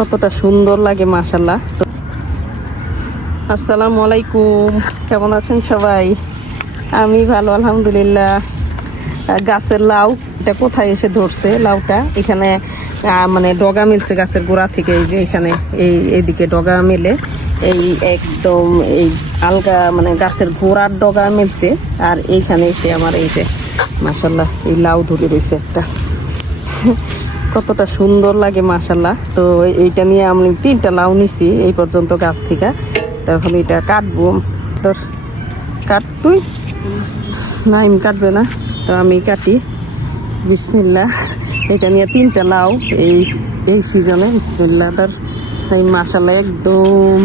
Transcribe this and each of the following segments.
কতটা সুন্দর লাগে মাসাল্লাহ আসসালামু আলাইকুম। কেমন আছেন সবাই? আমি ভালো, আলহামদুলিল্লাহ। গাছের লাউ, এটা কোথায় এসে ধরছে লাউটা? এখানে মানে ডগা মিলছে গাছের গোড়া থেকে, এই যে এখানে, এই এইদিকে ডগা মেলে। এই একদম এই আলগা মানে গাছের গোড়ার ডগা মিলছে। আর এইখানে এসে আমার এই যে মাসাল্লাহ এই লাউ ধরে রয়েছে একটা। কতটা সুন্দর লাগে মাসাল্লাহ তো এইটা নিয়ে আমি তিনটা লাউ নিছি এই পর্যন্ত গাছ থেকে। তখন এটা কাটবো। তোর কাট তুই? না আমি কাটবে না। তো আমি কাটি। বিসমিল্লা এটা নিয়ে তিনটা লাউ এই এই সিজনে বিসমিল্লা তোর এই মাসাল্লাহ একদম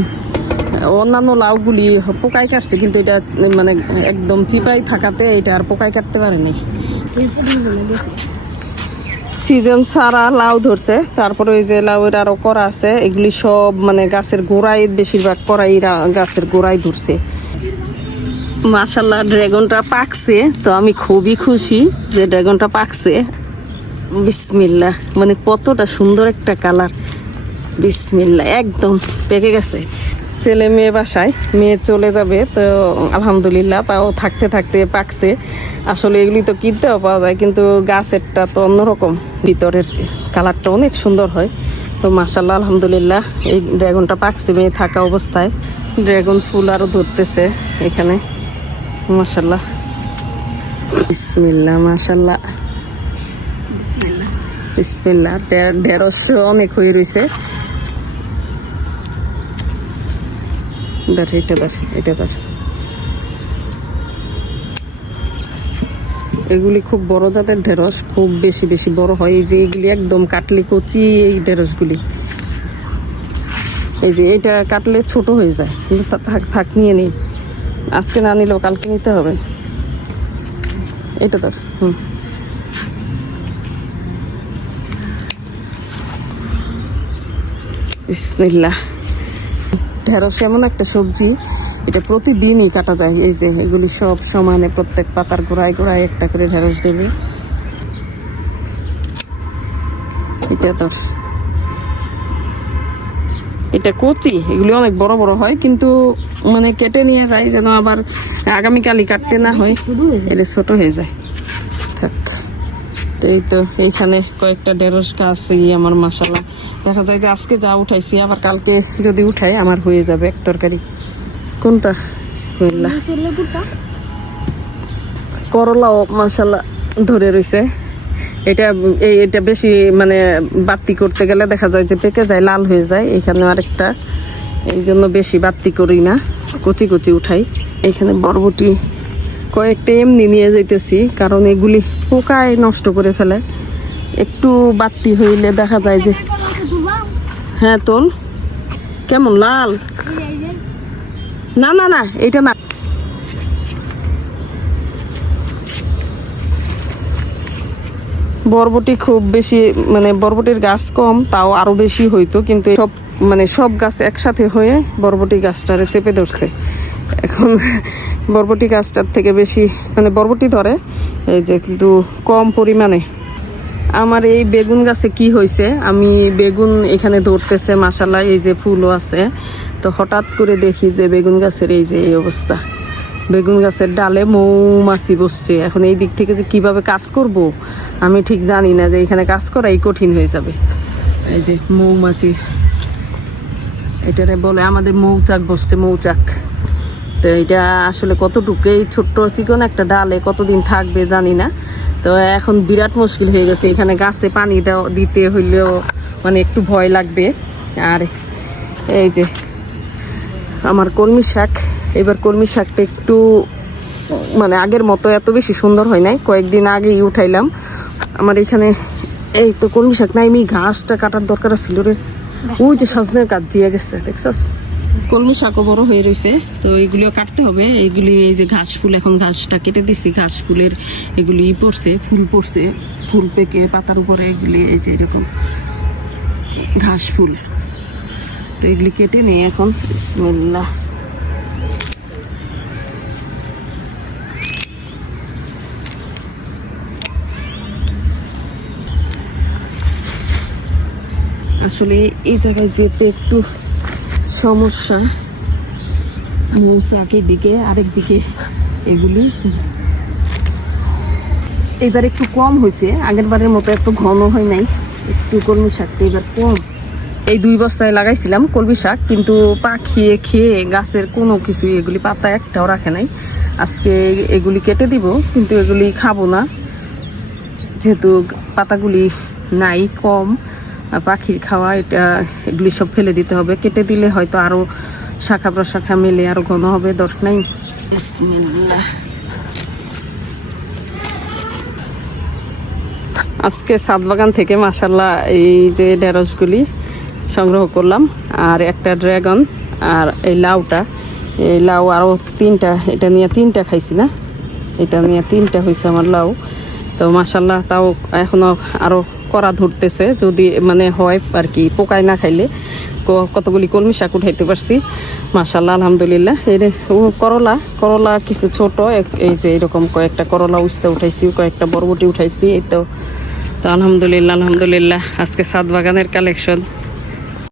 অন্যান্য লাউগুলি পোকায় কাটছে, কিন্তু এটা মানে একদম চিপাই থাকাতে এটা আর পোকায় কাটতে পারেনি। সিজন ছাড়া লাউ ধরছে। তারপরে ওই যে লাউয়ের আরও করা আছে, এগুলি সব মানে গাছের গোড়ায়, বেশিরভাগ করাই গাছের গোড়ায় ধরছে। মাশাল্লাহ ড্রাগনটা পাকছে, তো আমি খুবই খুশি যে ড্রাগনটা পাকছে। বিসমিল্লা মানে কতটা সুন্দর একটা কালার। বিসমিল্লা একদম পেকে গেছে। ছেলে মেয়ে বাসায় মেয়ে চলে যাবে তো আলহামদুলিল্লাহ তাও থাকতে থাকতে পাকছে। আসলে এগুলি তো কিনতেও পাওয়া যায় কিন্তু গাছেরটা তো অন্যরকম ভিতরের কালারটা অনেক সুন্দর হয়। তো মাসাল্লাহ আলহামদুলিল্লাহ এই ড্রাগনটা পাকছে মেয়ে থাকা অবস্থায়। ড্রাগন ফুল আরও ধরতেছে এখানে। মাসাল্লাহ বিসমিল্লা মাসাল্লাহ বিসমিল্লা ঢে- ঢেঁড়স অনেক হয়ে রয়েছে দেখ এটা দেখ এটা দেখ। এগুলি খুব বড় জাতের ঢেঁড়স, খুব বেশি বেশি বড় হয়। এই যে এগুলি একদম কাটলে কচি এই ঢেঁড়সগুলি। এই যে এটা কাটলে ছোট হয়ে যায়, কিন্তু থাক থাক, নিয়ে নেই আজকে না নিলেও কালকে নিতে হবে। এটা তোর হুম। বিসমিল্লাহ। ঢেঁড়স এমন একটা সবজি এটা প্রতিদিনই কাটা যায়। এই যে এগুলি সব সমানে প্রত্যেক পাতার গোড়ায় গোড়ায় একটা করে ঢেঁড়স দেবে। এটা তোর এটা কচি এগুলি অনেক বড় বড় হয় কিন্তু মানে কেটে নিয়ে যায় যেন আবার আগামীকালই কাটতে না হয়। এটা ছোট হয়ে যায়। থাক। তো এই তো এইখানে কয়েকটা ঢেঁড়স গাছ এই আমার মশালা দেখা যায় যে আজকে যা উঠাইছি আবার কালকে যদি উঠাই আমার হয়ে যাবে এক তরকারি। কোনটা? করলাও মাসাল্লাহ ধরে রইছে। এটা এই এটা বেশি মানে বাতি করতে গেলে দেখা যায় যে পেকে যায় লাল হয়ে যায়। এখানে আরেকটা এই জন্য বেশি বাতি করি না। কচি কচি উঠাই। এখানে বরবটি কয়েকটা এমনি নিয়ে যাইতেছি, কারণ এগুলি পোকায় নষ্ট করে ফেলে। একটু বাতি হইলে দেখা যায় যে হ্যাঁ তোল। কেমন, লাল? না না না এটা না। বরবটি খুব বেশি মানে বরবটির গাছ কম, তাও আরও বেশি হইতো, কিন্তু সব মানে সব গাছ একসাথে হয়ে বরবটি গাছটারে চেপে ধরছে। এখন বরবটি গাছটার থেকে বেশি মানে বরবটি ধরে, এই যে কিন্তু কম পরিমাণে। আমার এই বেগুন গাছে কি হয়েছে আমি বেগুন এখানে ধরতেছে মাসাল্লাহ এই যে ফুলও আছে। তো হঠাৎ করে দেখি যে বেগুন গাছের এই যে এই অবস্থা। বেগুন গাছের ডালে মৌমাছি বসছে। এখন এই দিক থেকে যে কীভাবে কাজ করব, আমি ঠিক জানি না যে এখানে কাজ করাই কঠিন হয়ে যাবে। এই যে মৌমাছি, এটারে বলে আমাদের মৌচাক বসছে, মৌচাক। তো এটা আসলে কতটুকু? এই ছোট্ট চিকন একটা ডালে কতদিন থাকবে জানি না। তো এখন বিরাট মুশকিল হয়ে গেছে। এখানে গাছে পানি দিতে হইলেও মানে একটু ভয় লাগবে। আর এই যে আমার কলমি শাক এবার কলমি শাকটা একটু মানে আগের মতো এত বেশি সুন্দর হয় নাই। কয়েকদিন আগেই উঠাইলাম। আমার এখানে এই তো কলমি শাক নাই আমি ঘাসটা কাটার দরকার ছিল রে। ওই যে সজনের গাছ দিয়ে গেছে দেখছস? কলমি শাকও বড় হয়ে রয়েছে তো এইগুলিও কাটতে হবে। এইগুলি এই যে ঘাস ফুল, এখন ঘাসটা কেটে দিছি। ঘাস ফুলের এগুলি পড়ছে, ফুল পড়ছে। ফুল পেকে পাতার উপরে এগুলি এই যে এরকম ঘাস ফুল। তো এগুলি কেটে নিয়ে এখন বিসমিল্লাহ। আসলে এই জায়গায় যেতে একটু সমস্যা। মৌচাক দিকে, আরেক দিকে এগুলি। এবার একটু কম হয়েছে, আগের বারের মতো এত ঘন হয় নাই। একটু কলমি শাকটা এবার কম। এই দুই বস্তায় লাগাইছিলাম কলমি শাক, কিন্তু পাখিয়ে খেয়ে গাছের কোনো কিছু এগুলি পাতা একটাও রাখে নাই। আজকে এগুলি কেটে দিব, কিন্তু এগুলি খাব না। যেহেতু পাতাগুলি নাই, কম। পাখির খাওয়া, এটা এগুলি সব ফেলে দিতে হবে। কেটে দিলে হয়তো আরও শাখা প্রশাখা মেলে, আরও ঘন হবে দরকার নাই। আজকে সাত বাগান থেকে মাসাল্লাহ এই যে ঢেঁড়সগুলি সংগ্রহ করলাম, আর একটা ড্রাগন আর এই লাউটা। এই লাউ আরও তিনটা, এটা নিয়ে তিনটা খাইছি না? এটা নিয়ে তিনটা হয়েছে আমার লাউ। তো মাসাল্লাহ তাও এখনও আরও করা ধরতেছে, যদি মানে হয় আর কি পোকায় না খাইলে। কতগুলি কলমি শাক উঠাইতে পারছি। মাশাল্লাহ আলহামদুলিল্লাহ। এর করলা করলা কিছু ছোট এই যে এরকম কয়েকটা করলা উস্তা উঠাইছি, কয়েকটা বরবটি উঠাইছি, এই তো। তো আলহামদুলিল্লাহ আলহামদুলিল্লাহ, আজকে সাত বাগানের কালেকশন।